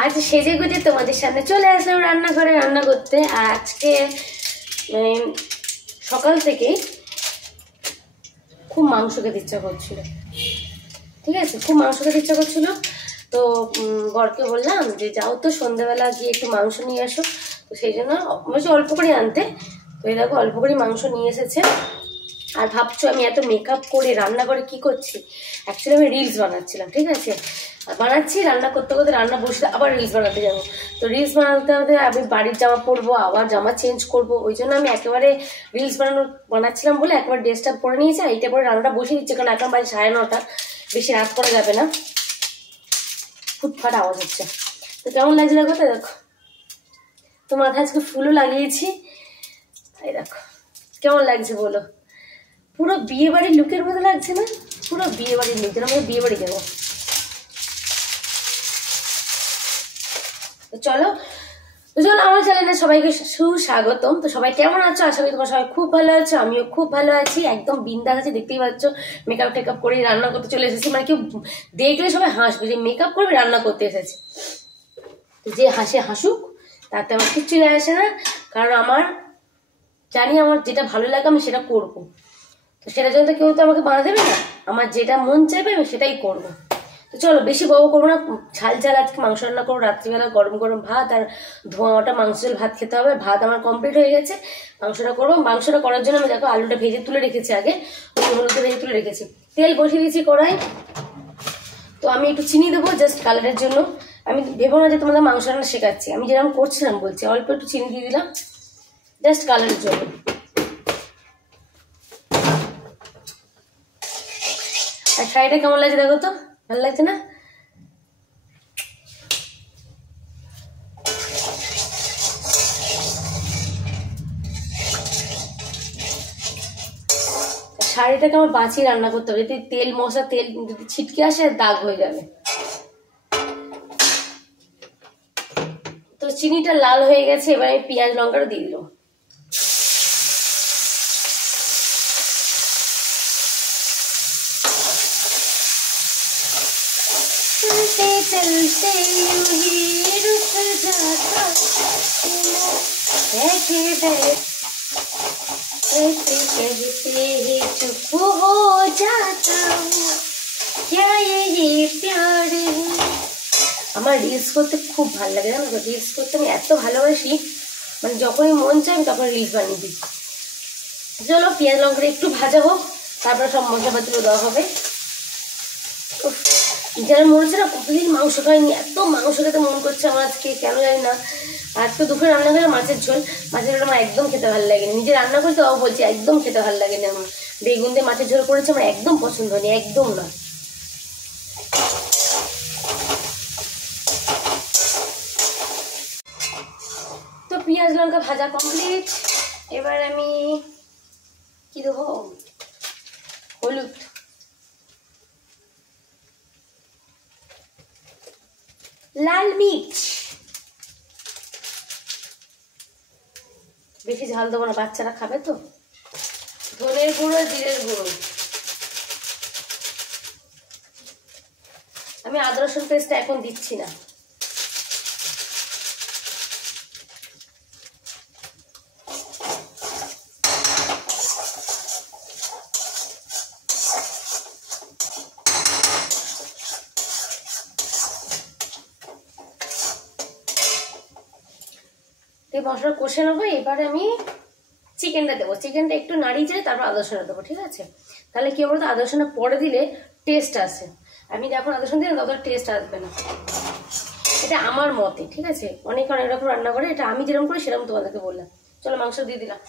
আজ সেজে গুজে তোমাদের সামনে চলে আসলাম রান্নাঘরে রান্না করতে। আর আজকে সকাল থেকেই খুব মাংস খেতে ইচ্ছা করছিল, ঠিক আছে, খুব মাংস খেতে ইচ্ছা করছিল। তো বরকে বললাম যে যাও তো সন্ধ্যাবেলা গিয়ে একটু মাংস নিয়ে আসো। তো সেই জন্য বলছি অল্প করে আনতে। তো এই দেখো অল্প করে মাংস নিয়ে এসেছে। আর ভাবছো আমি এত মেকআপ করে রান্না করে কি করছি? অ্যাকচুয়ালি আমি রিলস বানাচ্ছিলাম, ঠিক আছে, বানাচ্ছি, রান্না করতে করতে রান্না বসে আবার রিলস বানাতে যাবো। তো রিলস বানাতে হতে আমি বাড়ির জামা পরবো, আবার জামা চেঞ্জ করবো, ওই জন্য আমি একেবারে রিলস বানাচ্ছিলাম বলে একবার ড্রেসটা পরে নিয়েছি, আর এইটা পরে রান্নাটা বসে দিচ্ছে, কারণ এখন বাড়ি 9:30, বেশি রাত করা যাবে না। ফুটফাট আওয়াজ হচ্ছে। তো কেমন লাগছে দেখো, তো দেখো তো মাথায় আজকে ফুলও লাগিয়েছি, এই দেখো কেমন লাগছে বলো? পুরো বিয়ে বাড়ির লুকের মতো লাগছে না? পুরো বিয়ে বাড়ির লুক, যেন আমরা বিয়ে বাড়ি যাবো। তো চলো আমার চ্যানেলে সবাইকে সুস্বাগতম। তো সবাই কেমন আছো? আশা করি তোমরা সবাই খুব ভালো আছো, আমিও খুব ভালো আছি, একদম বিন্দাস আছি। দেখতেই পাচ্ছ মেকআপ টেকআপ করে রান্না করতে চলে এসেছি। মানে কেউ দেখলে সবাই হাসবে যে মেকআপ করবে রান্না করতে এসেছি। যে হাসে হাসুক, তাতে আমার কিচ্ছু যায় আসে না, কারণ আমার জানি আমার যেটা ভালো লাগে আমি সেটা করবো। তো সেটার জন্য তো কেউ তো আমাকে বাধা দেবে না, আমার যেটা মন চাইবে আমি সেটাই করবো। তো চলো বেশি বড় করবো না, ঝাল ঝাল আজকে মাংস রান্না করবো। রাত্রিবেলা গরম গরম ভাত আর ধোঁয়া ওটা মাংস ঝাল ভাত খেতে হবে। ভাত আমার কমপ্লিট হয়ে গেছে, মাংসটা করবো। মাংসটা করার জন্য আমি দেখো আলুটা ভেজে তুলে রেখেছি, আগে হলুদে ভেজে তুলে রেখেছি। তেল বসিয়ে দিয়েছি কড়াই। তো আমি একটু চিনি দেবো জাস্ট কালারের জন্য। আমি ভেবো না যে তোমাদের মাংস রান্না শেখাচ্ছি, আমি যেরকম করছিলাম বলছি, অল্প একটু চিনি দিয়ে দিলাম জাস্ট কালারের জন্য। আর শাড়িটা কেমন লাগছে দেখো তো, ভালো লাগছে না? শাড়িটাকে আমার বাঁচিয়ে রান্না করতে হবে, যদি তেল মশলা তেল যদি ছিটকে আসে দাগ হয়ে যাবে। তো চিনিটা লাল হয়ে গেছে, এবার আমি পেঁয়াজ লঙ্কাটা দিয়ে দিলাম। चलते चलते यूं ही रुक जाता बैठे ऐसे कहते ही चुप हो जाता क्या ये प्यार है। আমার রিলস করতে খুব ভালো লাগে, জানো তো, রিলস করতে আমি এত ভালোবাসি, মানে যখনই মন চাই আমি তখন রিলস বানিয়ে দিই। চলো পেঁয়াজ লঙ্কাটা একটু ভাজা হোক, তারপরে সব মশলাপাতিগুলো দেওয়া হবে। যারা মনে হচ্ছে না কতদিন মাংস খাইনি, এত মাংস খেতে মন করছে আমার আজকে, কেন জানি না। আজকে দুপুরে রান্না করে মাছের ঝোল, মাছের ঝোলটা আমার একদম খেতে ভালো লাগেনি। নিজে রান্না করতে তাও বলছি একদম খেতে ভালো লাগেনি আমার। বেগুন দিয়ে মাছের ঝোল করেছে, আমার একদম পছন্দ হয়নি, একদম না। তো পেঁয়াজ লঙ্কা ভাজা কমপ্লিট। এবার আমি কি দেবো, হলুদ, লাল মির্চ, বেশি ঝাল দেবো না, বাচ্চারা খাবে তো। ধনের গুঁড়ো, জিরের গুঁড়ো। আমি আদা রসুন পেস্টটা এখন দিচ্ছি না। মশলা কষে নেবো। এবারে আমি চিকেনটা দেবো, চিকেনটা একটু নাড়িয়ে চেড়ে তারপর আদা রসুন দেবো, ঠিক আছে। তাহলে কি বলতো, আদা রসুন পরে দিলে টেস্ট আসে। আমি যখন আদা রসুন দিই ততটা টেস্ট আসবে না, এটা আমার মতে, ঠিক আছে। অনেক অনেক রকম রান্না করে, এটা আমি যেরকম করি সেরকম তোমাদেরকে বললাম। চলো মাংস দিয়ে দিলাম।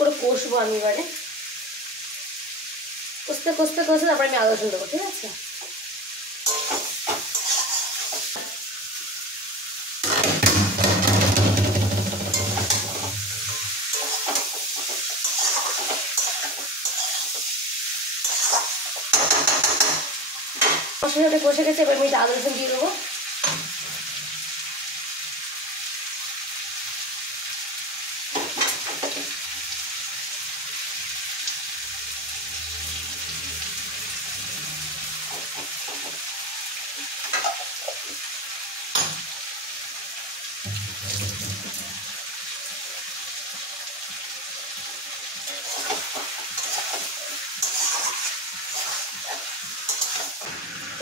করে কষবো আমি, এবারে কষতে কষতে কষতে তারপরে আমি আদা রসুন দেবো, ঠিক আছে। মশলার সাথে কষে গেছে, এবার আমি আদা রসুন দিয়ে দেবো।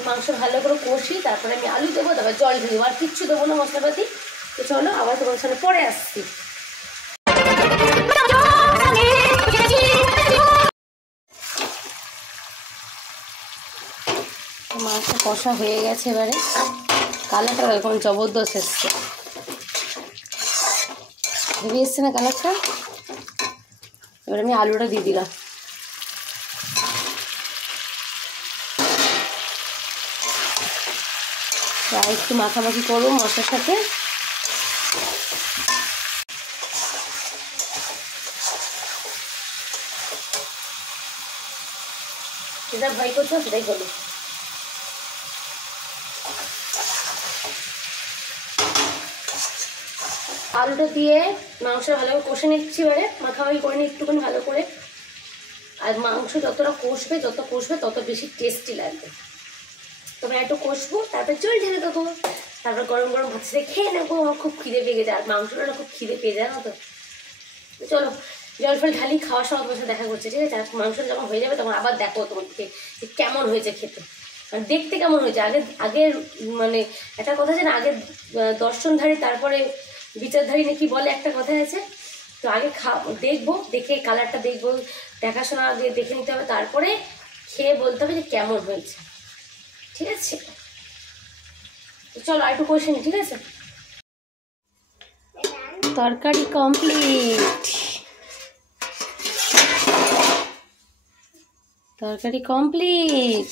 মাংস ভালো করে কষি, তারপরে আমি আলু দেবো, তারপর জল দিয়ে দেবো, আর কিচ্ছু দেবো না মশলাপাতি। তো চলো আবার তোমার সামনে পরে আসছি। মাংস কষা হয়ে গেছে, এবারে কালারটা এরকম জবরদস্ত এসছে, ভেবে এসছে না কালারটা। এবার আমি আলুটা দিয়ে দিলাম। আর একটু মাখামাখি করবো মশলার সাথে। যেটা ভয় করছো সেটাই করবো। আলুটা দিয়ে মাংস ভালো করে কষে নিচ্ছি, এবারে মাখামাখি করে নিই একটুখানি ভালো করে। আর মাংস যতটা কষবে তত বেশি টেস্টি লাগবে। তোমরা একটু কষবো, তারপর জল ঢেলে দেবো, তারপর গরম গরম ভাত সাথে খেয়ে নেবো। আমার খুব খিদে পেয়ে যায়, আর মাংসটা না খুব খিদে পেয়ে যায় না তো। চলো জল ফল ঢালি, খাওয়ার সময় তোমার সাথে দেখা করছে, ঠিক আছে? আর মাংসটা যখন হয়ে যাবে তখন আবার দেখো তোমাদেরকে যে কেমন হয়েছে খেতে, মানে দেখতে কেমন হয়েছে। আগে মানে একটা কথা আছে না, আগে দর্শনধারী তারপরে বিচারধারী নাকি বলে একটা কথা আছে। তো আগে দেখবো, দেখে কালারটা দেখবো, দেখাশোনা আগে দেখে নিতে হবে, তারপরে খেয়ে বলতে হবে যে কেমন হয়েছে, ঠিক আছে? চলো আর একটু কষে নি, ঠিক আছে? তরকারি কমপ্লিট, তরকারি কমপ্লিট।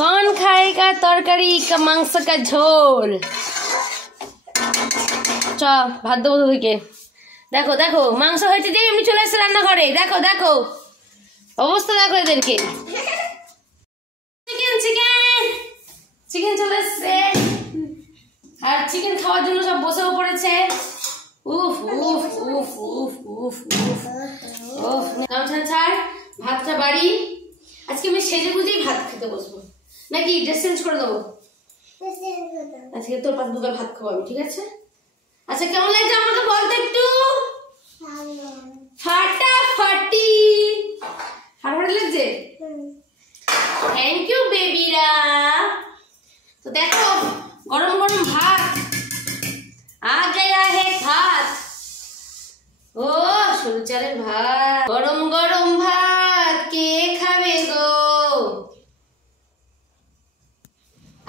कौन खाएगा তরকারি का मांस का झोल? চ ভাত দেবো তোদেরকে। দেখো দেখো মাংস হয়েছে যে এমনি চলে এসছে রান্নাঘরে, দেখো দেখো অবস্থা দেখো এদেরকে। চিকেন চিকেন চিকেন চলে এসছে, আর চিকেন খাওয়ার জন্য সব বসেও পড়েছে। উফ উফ উফ উফ উফ উফ উফ। গামছা ছাড়, ভাতটা বাড়ি। আজকে আমি সেজে গুজেই ভাত খেতে বসবো, নাকি ড্রেস চেঞ্জ করে দেবো? আজকে তোর পাশে দুটো ভাত খাবো আমি, ঠিক আছে? আচ্ছা কেমন লাগছে আমাকে বলতে একটু? ফাটাফাটি, ফাটাফাটি লাগছে। থ্যাংক ইউ বেবিরা। তো দেখো গরম গরম ভাত আ গয়া হে ভাত। ও সরু চালের ভাত, গরম গরম ভাত কে খাবে গো?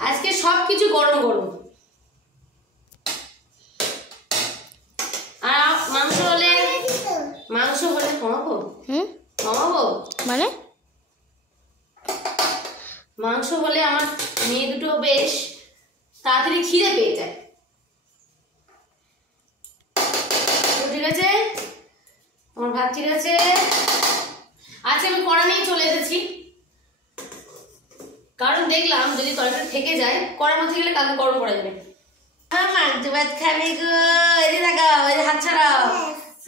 আজকে সবকিছু গরম গরম। আর মাংস হলে কমাবো, কমাবো মানে মাংস হলে আমার মেয়ে দুটো বেশ তাড়াতাড়ি খিদে পেয়ে যায়, ঠিক আছে? আমার ভাত ঠিক আছে। আজকে আমি কড়া নিয়ে চলে এসেছি, কারণ দেখলাম যদি তরকারি থেকে যায় কড়ার মধ্যে গেলে কালকে গরম করা যাবে। মাংস ভাত খাবে গো, এদিকে তাকাও, এই হাত ছাড়াও,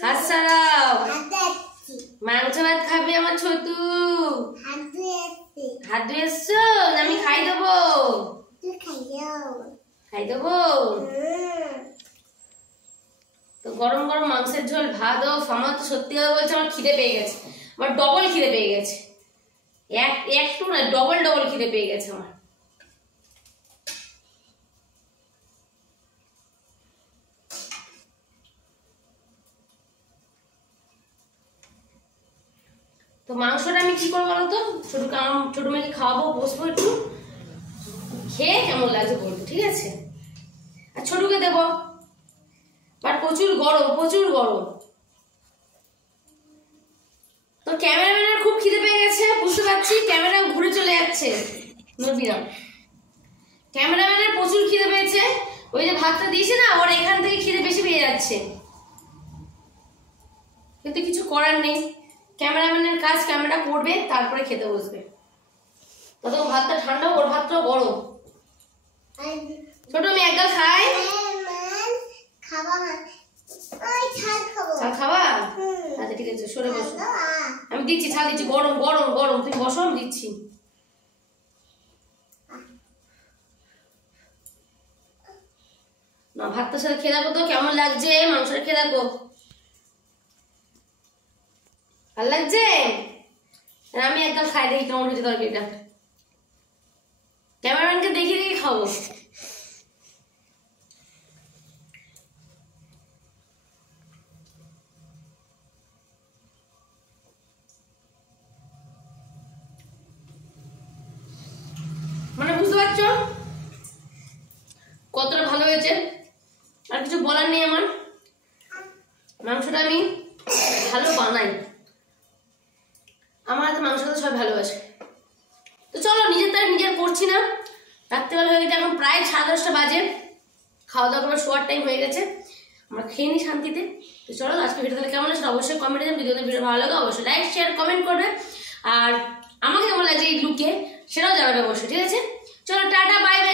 হাত ছাড়াও। মাংস ভাত খাবে আমার ছোটু। হাত ধুয়ে এসছো? আমি খাই দেবো, খাই দেবো। তো গরম গরম মাংসের ঝোল ভাত ও আমার তো সত্যি কথা বলছে আমার খিদে পেয়ে গেছে, আমার ডবল খিদে পেয়ে গেছে, একটু না ডবল ডবল খিদে পেয়ে গেছে আমার। তো মাংসটা আমি কি করবো বলতো, ছোট মেয়েকে খাওয়াবো, বসবো, একটু খেয়ে কেমন লাগছে বলবো, ঠিক আছে? আর ছোটকে দেবো, বাট প্রচুর গরম, প্রচুর গরম। তো ক্যামেরাম্যানের খুব খিদে পেয়ে গেছে, বুঝতে পারছি। ক্যামেরা ঘুরে চলে যাচ্ছে, নদীরাম ক্যামেরাম্যানের প্রচুর খিদে পেয়েছে। ওই যে ভাতটা দিয়েছে না, ওর এখান থেকে খিদে বেশি পেয়ে যাচ্ছে, কিন্তু কিছু করার নেই। ক্যামেরাম্যানের কাজ ক্যামেরা করবে, তারপরে খেতে বসবে। তত ভাতটা ঠান্ডা, ওর ভাতটা গরম। ছোট মেয়ে এক গাল খাই, ছাল খাওয়া? আচ্ছা ঠিক আছে, সরে বসো, আমি দিচ্ছি ছাল দিচ্ছি। গরম গরম গরম, তুমি বসো, আমি দিচ্ছি। না ভাতটার সাথে খেয়ে দেখো তো কেমন লাগছে, মাংসটা খেয়ে দেখো ভালো লাগছে। আমি একদম খাই, দেখি কেমন হয়েছে তরকারিটা। ক্যামেরাম্যানকে দেখিয়ে দেখি খাবো। মানে বুঝতে পারছো কতটা ভালো হয়েছে। আর কিছু বলার নেই আমার, মাংসটা আমি ভালো বানাই, আমার হাতে মাংসটা সবাই ভালোবাসে। তো চলো, নিজের তার নিজের করছি না, রাত্রিবেলা হয়ে গেছে, এখন প্রায় 10:30 বাজে, খাওয়া দাওয়া করার শোয়ার টাইম হয়ে গেছে, আমরা খেয়ে নিই শান্তিতে। তো চলো, আজকে ভিডিও তাহলে কেমন লাগছে অবশ্যই কমেন্টে জানাবে। যদি ভিডিও ভালো লাগে অবশ্যই লাইক শেয়ার কমেন্ট করবে, আর আমাকে কেমন লাগছে এই লুকে সেটাও জানাবে অবশ্যই, ঠিক আছে? চলো টাটা বাই বাই।